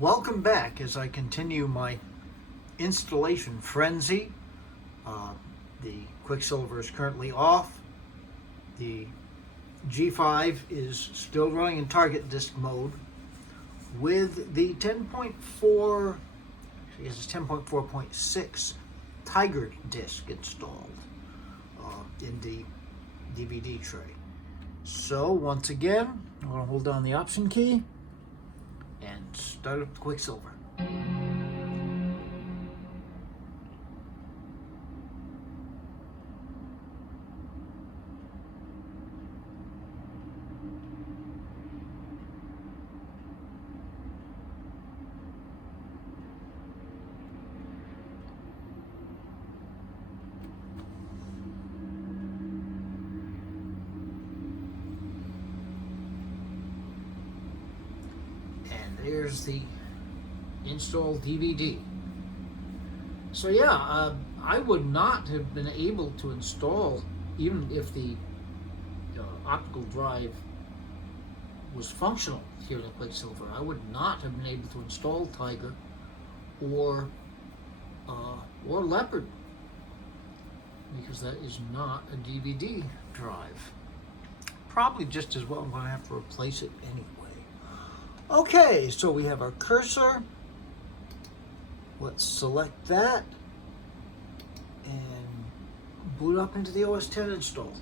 Welcome back as I continue my installation frenzy. The Quicksilver is currently off. The G5 is still running in target disk mode with the 10.4, I guess it's 10.4.6 Tiger disk installed in the DVD tray. So once again, I'm going to hold down the Option key and start up the Quicksilver. There's the installed DVD. So yeah, I would not have been able to install, even if the optical drive was functional here in the Quicksilver, I would not have been able to install Tiger or Leopard, because that is not a DVD drive. Probably just as well I'm going to have to replace it anyway. Okay, so we have our cursor. Let's select that and boot up into the OS X install.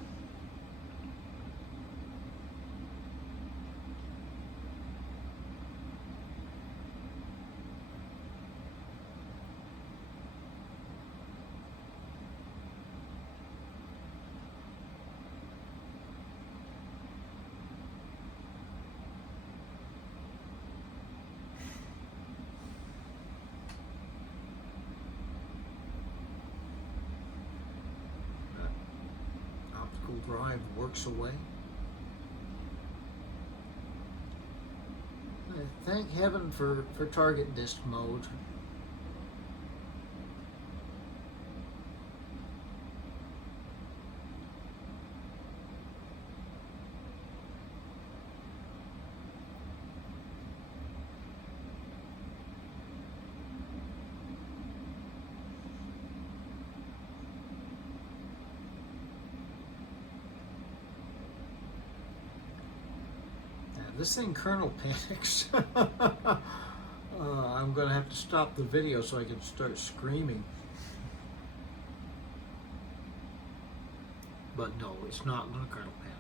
Drive works away. Thank heaven for target disk mode. This thing kernel panics. I'm going to have to stop the video so I can start screaming. But no, it's not going to kernel panic.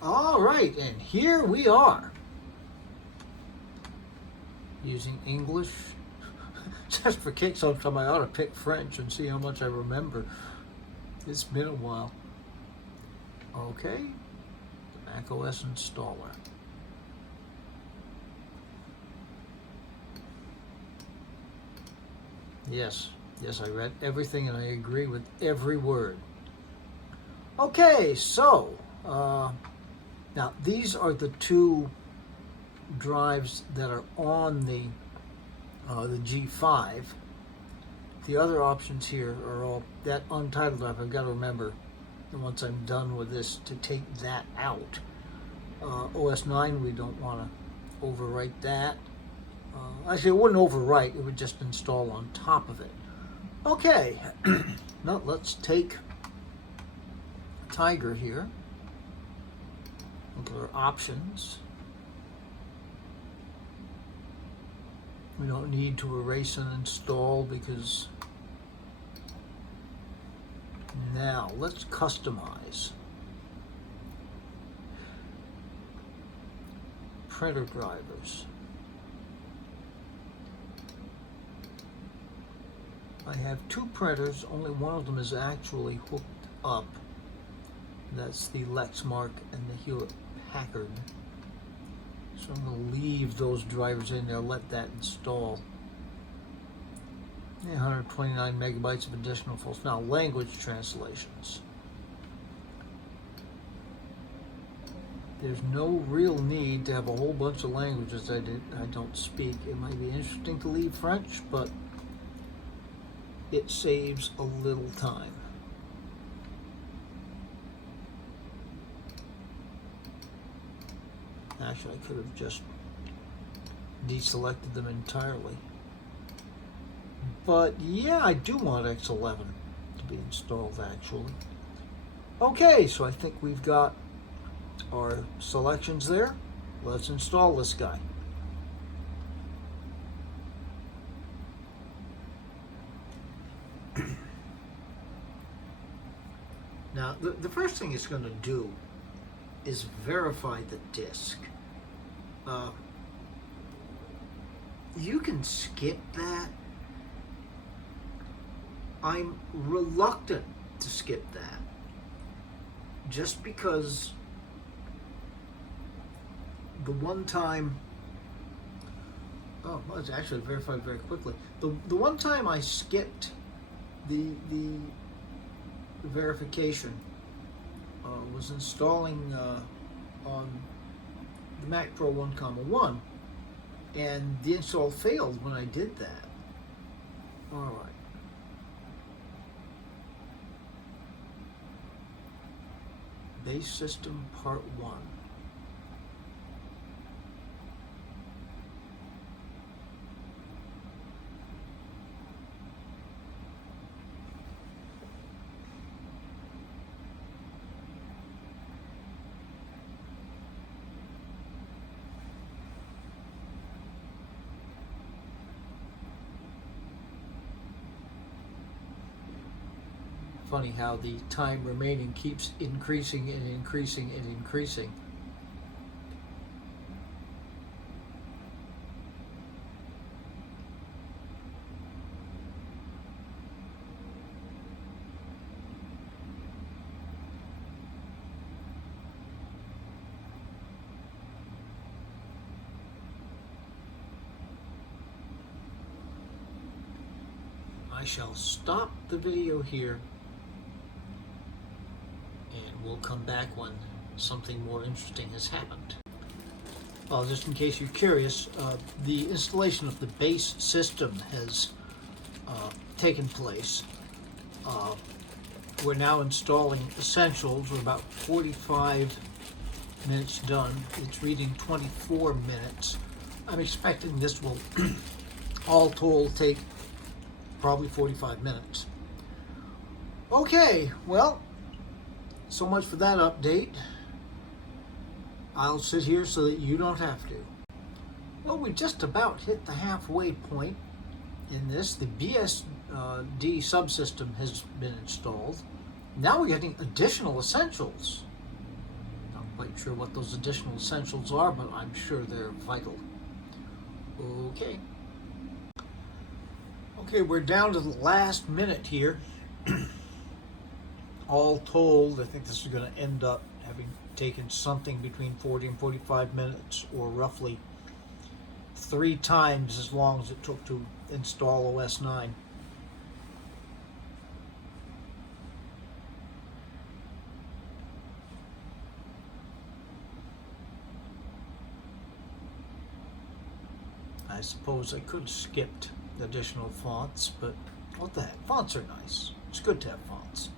All right, and here we are using English. Just for kicks, sometime I ought to pick French and see how much I remember. It's been a while. Okay, the MacOS installer. Yes, I read everything and I agree with every word. Okay, so now these are the two drives that are on the G5. The other options here are all that untitled drive. I've got to remember, and once I'm done with this, to take that out. OS 9, we don't want to overwrite that. Actually, it wouldn't overwrite, it would just install on top of it. Okay, now let's take Tiger here. Look at our options. We don't need to erase and install because now let's customize. printer drivers. I have two printers, only one of them is actually hooked up. That's the Lexmark and the Hewlett Packard. So I'm going to leave those drivers in there, let that install. Yeah, 129 megabytes of additional files. Now, language translations. There's no real need to have a whole bunch of languages I don't speak. It might be interesting to leave French, but it saves a little time. Actually, I could have just deselected them entirely. But yeah, I do want X11 to be installed actually. Okay, so I think we've got our selections there. Let's install this guy. Now, the first thing it's going to do is verify the disk. You can skip that. I'm reluctant to skip that, just because the one time, oh, well, it's actually verified very quickly. The one time I skipped the verification was installing on the Mac Pro 1,1, and the install failed when I did that. All right. Base System Part 1. Funny how the time remaining keeps increasing and increasing and increasing. I shall stop the video here, and we'll come back when something more interesting has happened. Well, just in case you're curious, the installation of the base system has taken place. We're now installing Essentials. We're about 45 minutes done. It's reading 24 minutes. I'm expecting this will all told take probably 45 minutes. Okay, well, so much for that update. I'll sit here so that you don't have to. Well, we just about hit the halfway point in this. The BSD subsystem has been installed. Now we're getting additional essentials. Not quite sure what those additional essentials are, but I'm sure they're vital. Okay. Okay, we're down to the last minute here. All told, I think this is going to end up having taken something between 40 and 45 minutes, or roughly 3 times as long as it took to install OS 9. I suppose I could have skipped the additional fonts, but what the heck? Fonts are nice. It's good to have fonts.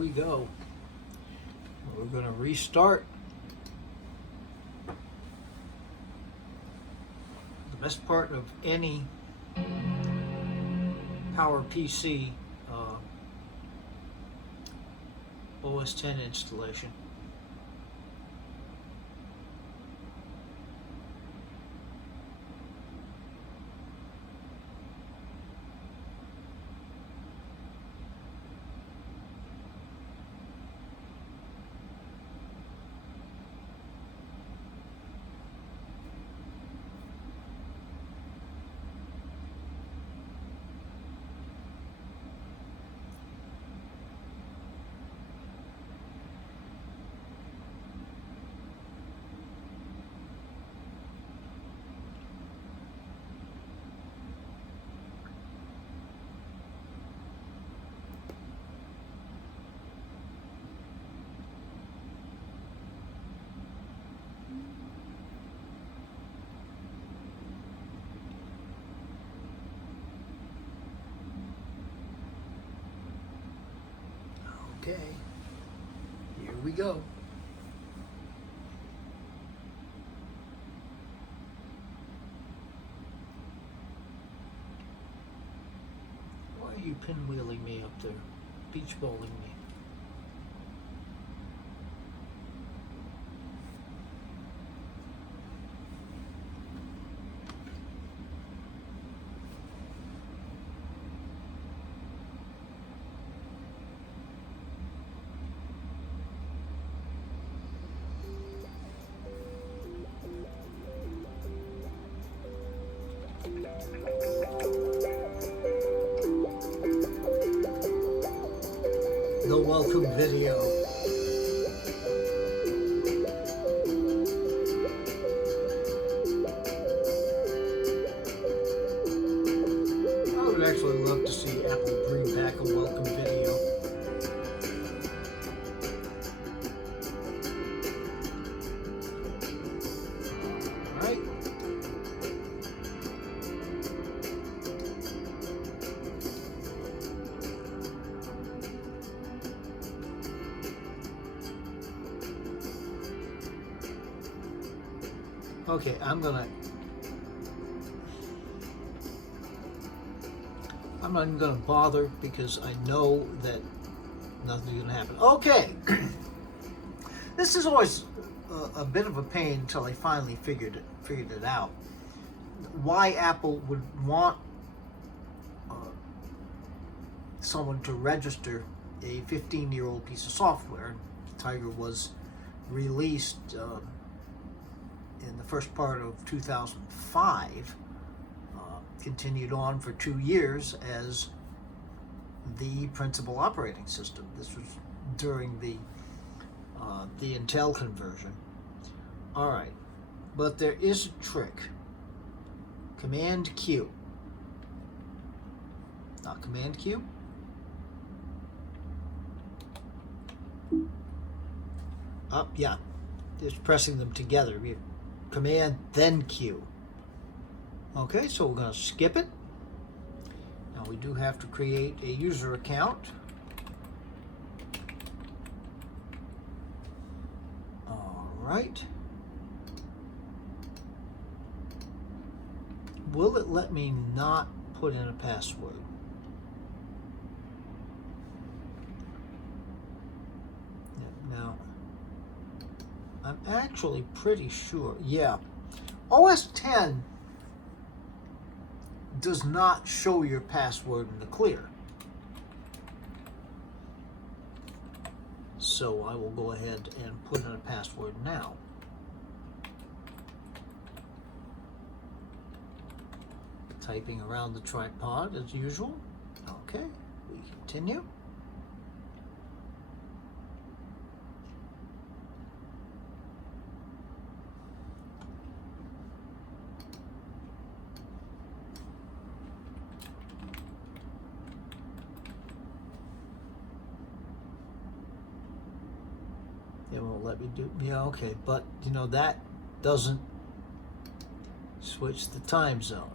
we go. We're going to restart. The best part of any Power PC OS X installation. Okay, here we go. Why are you pinwheeling me up there? Beach bowling me. The welcome video. I would actually love to see Apple bring back a welcome video. All right. Okay, I'm not even gonna bother because I know that nothing's gonna happen. Okay, this is always a bit of a pain until I finally figured it out. Why Apple would want someone to register a 15-year-old piece of software. Tiger was released in the first part of 2005, continued on for 2 years as the principal operating system. This was during the Intel conversion. All right, but there is a trick. Command Q. Not Command Q. Yeah, just pressing them together. Command, then Q. Okay, so we're going to skip it. Now we do have to create a user account. All right. Will it let me not put in a password? Now, I'm actually pretty sure, yeah. OS X does not show your password in the clear. So I will go ahead and put in a password now. Typing around the tripod as usual. Okay, we continue. It won't let me do, yeah, okay, but you know, that doesn't switch the time zone.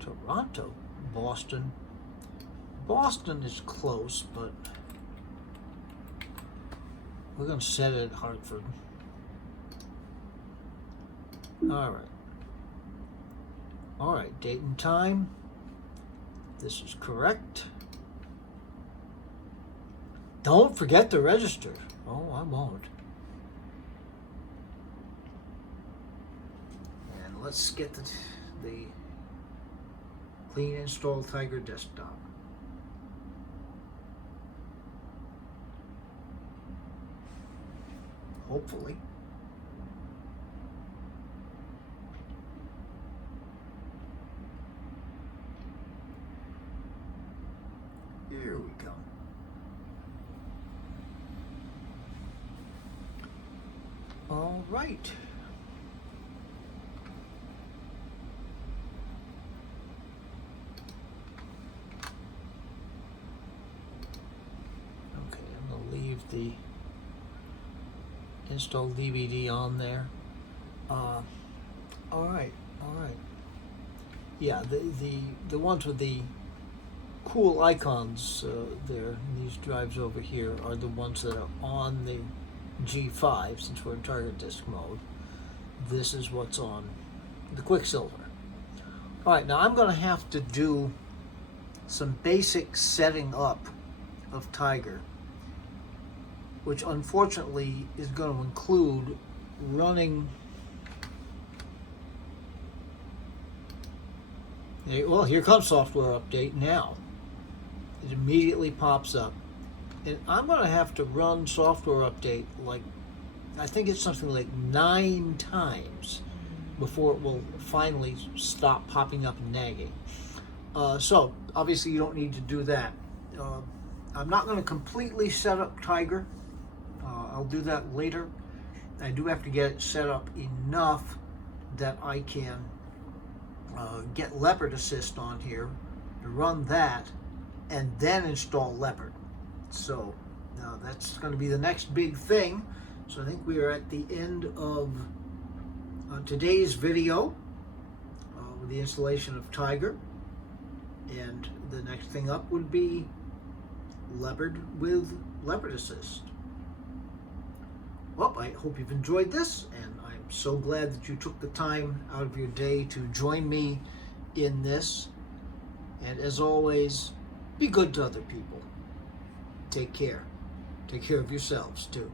Toronto, Boston. Boston is close, but We're going to set it at Hartford. All right. All right, date and time. This is correct. Don't forget to register. Oh, I won't. And let's get the clean install Tiger desktop. Hopefully. Here we go. All right. Okay, I'm going to leave the install DVD on there. All right. Yeah, the ones with the cool icons there, these drives over here, are the ones that are on the G5, since we're in target disk mode. This is what's on the Quicksilver. All right, now I'm going to have to do some basic setting up of Tiger, which unfortunately is going to include running. Well, here comes software update now. It immediately pops up. And I'm going to have to run software update like, I think it's something like 9 times before it will finally stop popping up and nagging. So, obviously you don't need to do that. I'm not going to completely set up Tiger. I'll do that later. I do have to get it set up enough that I can get Leopard Assist on here, to run that, and then install Leopard. So that's going to be the next big thing. So I think we are at the end of today's video with the installation of Tiger. And the next thing up would be Leopard with Leopard Assist. Well, I hope you've enjoyed this, and I'm so glad that you took the time out of your day to join me in this. And as always, be good to other people. Take care. Take care of yourselves, too.